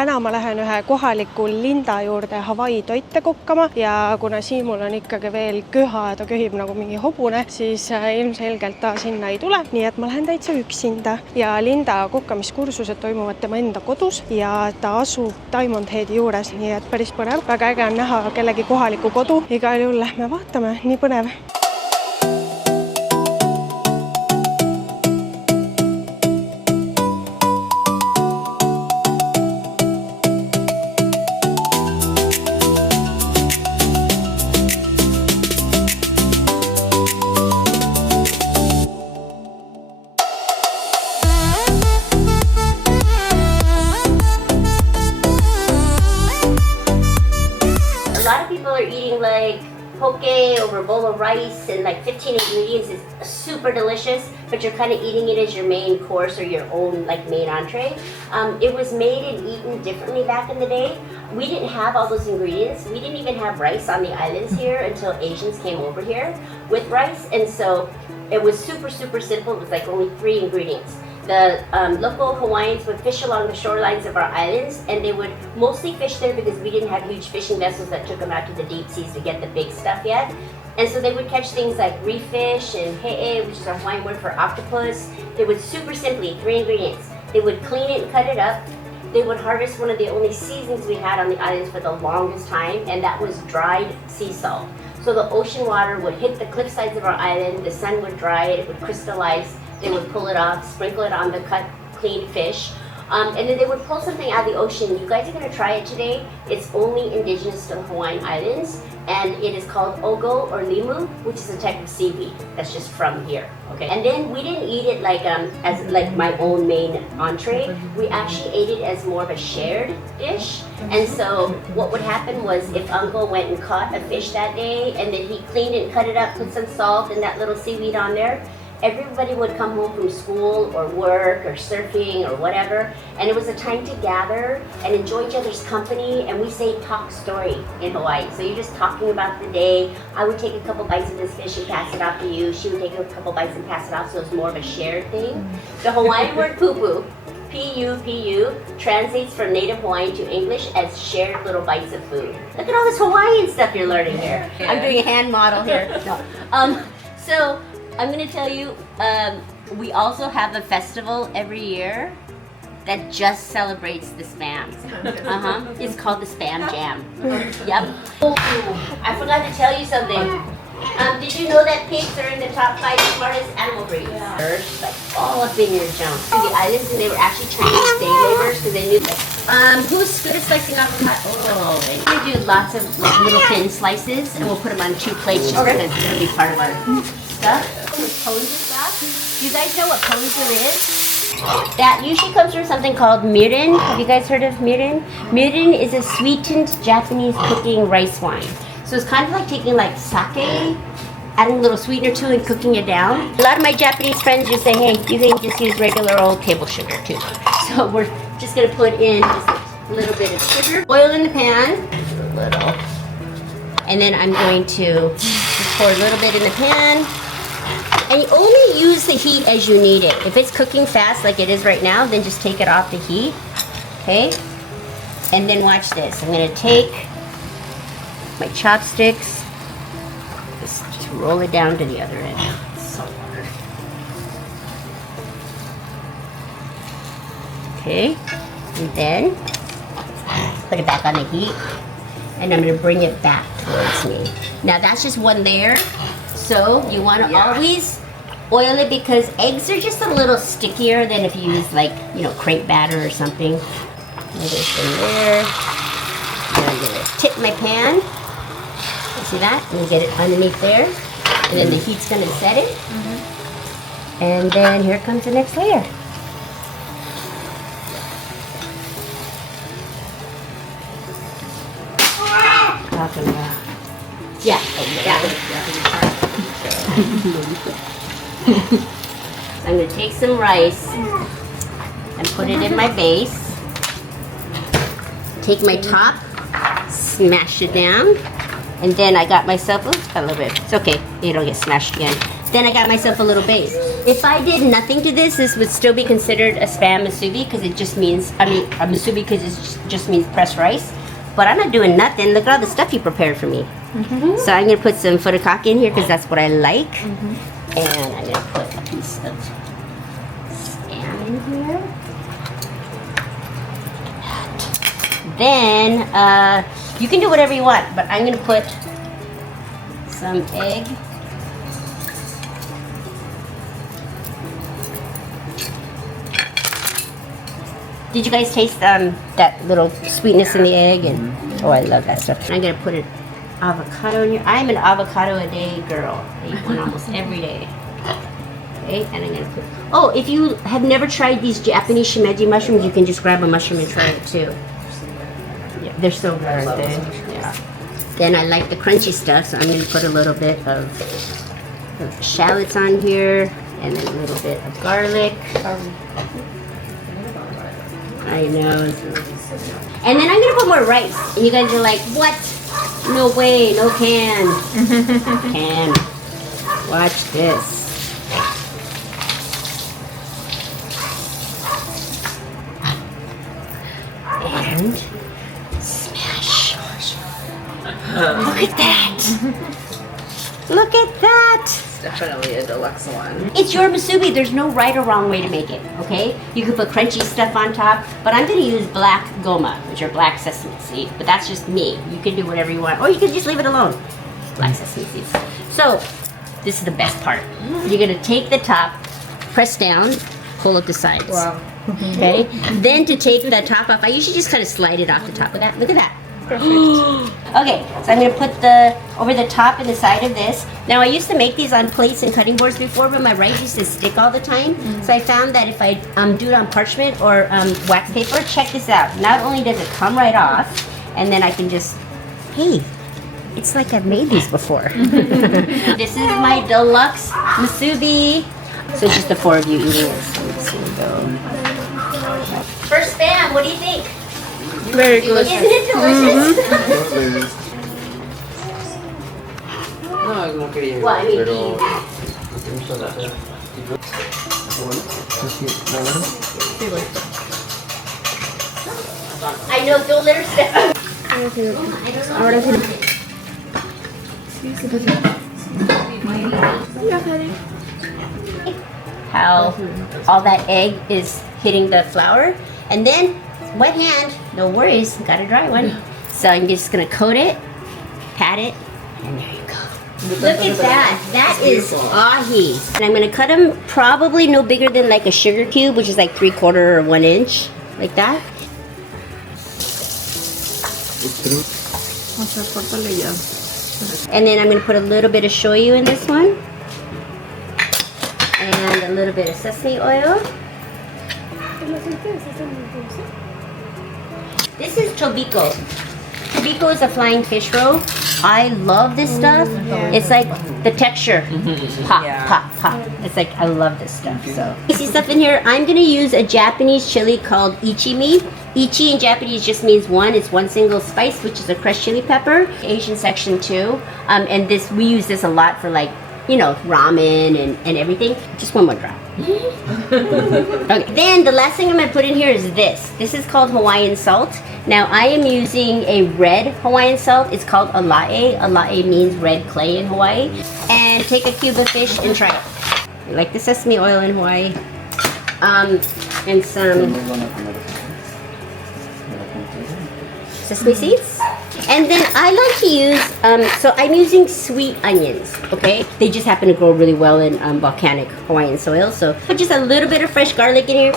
täna ma lähen ühe kohaliku Linda juurde Hawaii toite kokkama ja kuna Siimul on ikkagi veel köha ja ta köhib nagu mingi hobune, siis ilmselgelt ta sinna ei tule, nii et ma lähen täitsa üksinda. Ja Linda kokkamiskursused toimuvad tema enda kodus ja ta asub Diamond Headi juures, nii et päris põnev. Väga äge on näha kellegi kohalikku kodu. Igal juhul lähme vaatame, nii põnev. Like poke over a bowl of rice and like 15 ingredients is super delicious, but you're kind of eating it as your main course or your own like main entree. It was made and eaten differently back in the day. We didn't have all those ingredients. We didn't even have rice on the islands here until Asians came over here with rice, and so it was super simple. It was like only 3 ingredients. The local Hawaiians would fish along the shorelines of our islands, and they would mostly fish there because we didn't have huge fishing vessels that took them out to the deep seas to get the big stuff yet. And so they would catch things like reef fish and he'e, which is our Hawaiian word for octopus. They would super simply, 3 ingredients. They would clean it and cut it up. They would harvest one of the only seasons we had on the islands for the longest time, and that was dried sea salt. So the ocean water would hit the cliff sides of our island, the sun would dry it, it would crystallize. They would pull it off, sprinkle it on the cut, clean fish, and then they would pull something out of the ocean. You guys are going to try it today. It's only indigenous to the Hawaiian Islands, and it is called ogo or limu, which is a type of seaweed that's just from here. Okay. And then we didn't eat it like as like my own main entree. We actually ate it as more of a shared dish. And so what would happen was if Uncle went and caught a fish that day, and then he cleaned it, cut it up, put some salt and that little seaweed on there. Everybody would come home from school or work or surfing or whatever, and it was a time to gather and enjoy each other's company, and we say talk story in Hawaii. So you're just talking about the day. I would take a couple bites of this fish and pass it off to you. She would take a couple bites and pass it off, so it's more of a shared thing. The Hawaiian word pupu, P-U-P-U, translates from Native Hawaiian to English as shared little bites of food. Look at all this Hawaiian stuff you're learning here. I'm doing a hand model here. No. So I'm going to tell you, we also have a festival every year that just celebrates the spam. It's called the Spam Jam. Yep. Oh, I forgot to tell you something. Did you know that pigs are in the top 5 smartest animal breeds? Yeah. Like all up in your junk. To the islands, and they were actually trained as day laborers because they knew that. Who's good at slicing avocado? Oh, we do lots of like, little thin slices, and we'll put them on 2 plates just because it's going to be part of our stuff. Poser stuff. You guys know what poser is? That usually comes from something called mirin. Have you guys heard of mirin? Mirin is a sweetened Japanese cooking rice wine. So it's kind of like taking like sake, adding a little sweetener to it and cooking it down. A lot of my Japanese friends just say, hey, you can just use regular old table sugar too. So we're just gonna put in just a little bit of sugar. Oil in the pan, a little. And then I'm going to just pour a little bit in the pan. And you only use the heat as you need it. If it's cooking fast like it is right now, then just take it off the heat, okay? And then watch this. I'm gonna take my chopsticks, just roll it down to the other end. Salt water. Okay, and then put it back on the heat, and I'm gonna bring it back towards me. Now that's just one layer. So you want to always oil it because eggs are just a little stickier than if you use like, you know, crepe batter or something. This in there. And I'm going to tip my pan. You see that? And you get it underneath there. And then the heat's going to set it. And then here comes the next layer. Talking about. Yeah. So I'm going to take some rice and put it in my base. Take my top, smash it down, and then I got myself, oops, a little bit. It's okay, it'll get smashed again. then I got myself a little base. If I did nothing to this, this would still be considered a spam musubi because it just means, a musubi because it just means pressed rice. But I'm not doing nothing. Look at all the stuff you prepared for me. So I'm gonna put some furikake in here because that's what I like. And I'm gonna put a piece of spam in here. Then, you can do whatever you want, but I'm gonna put some egg. Did you guys taste that little sweetness in the egg? And oh, I love that stuff. And I'm gonna put an avocado in here. I'm an avocado a day girl. I eat one almost every day. Okay, and I'm gonna put. Oh, if you have never tried these Japanese shimeji mushrooms, you can just grab a mushroom and try it too. Yeah, they're so good, aren't they? Yeah. Then I like the crunchy stuff, so I'm gonna put a little bit of shallots on here, and then a little bit of garlic. I know. And then I'm gonna put more rice. And you guys are like, what? No way, no can. Can. Watch this. And smash. Look at that. Look at that. Definitely a deluxe one. It's your musubi. There's no right or wrong way to make it, okay? You can put crunchy stuff on top, but I'm gonna use black goma, which are black sesame seeds, but that's just me. You can do whatever you want, or you can just leave it alone. Black sesame seeds. So, this is the best part. You're gonna take the top, press down, pull up the sides. Wow. Okay? Then to take the top off, I usually just kind of slide it off the top of that. Look at that. Perfect. Okay, so I'm gonna put the over the top and the side of this. Now I used to make these on plates and cutting boards before, but my rice used to stick all the time. So I found that if I do it on parchment or wax paper, check this out. Not only does it come right off, and then I can just, hey, it's like I've made these before. This is my deluxe musubi. So it's just the four of you eating this. So I'm just gonna go. First spam, what do you think? Very good. Isn't it delicious? No, no quería. Well, I mean, Pero. I know, don't let her step. Ahora sí. How all that egg is hitting the flour, and then wet hand, no worries, got a dry one. So I'm just gonna coat it, pat it, and there you go. Look at that, that is ahi. And I'm gonna cut them probably no bigger than like a sugar cube, which is like 3/4 or 1 inch, like that. And then I'm gonna put a little bit of shoyu in this one. And a little bit of sesame oil. This is tobiko. Tobiko is a flying fish roll. I love this stuff. It's like the texture. Pop, pop, pop. It's like, I love this stuff. So, you see stuff in here? I'm gonna use a Japanese chili called ichimi. Ichi in Japanese just means one. It's one single spice, which is a crushed chili pepper. Asian section too. And this, we use this a lot for like, you know, ramen and everything. Just one more drop. Okay. Then the last thing I'm gonna put in here is this. This is called Hawaiian salt. Now I am using a red Hawaiian salt. It's called alae. Alae means red clay in Hawaii. And take a cube of fish and try it. Like the sesame oil in Hawaii. And some sesame seeds. And then I like to use, so I'm using sweet onions, okay? They just happen to grow really well in volcanic Hawaiian soil. So put just a little bit of fresh garlic in here.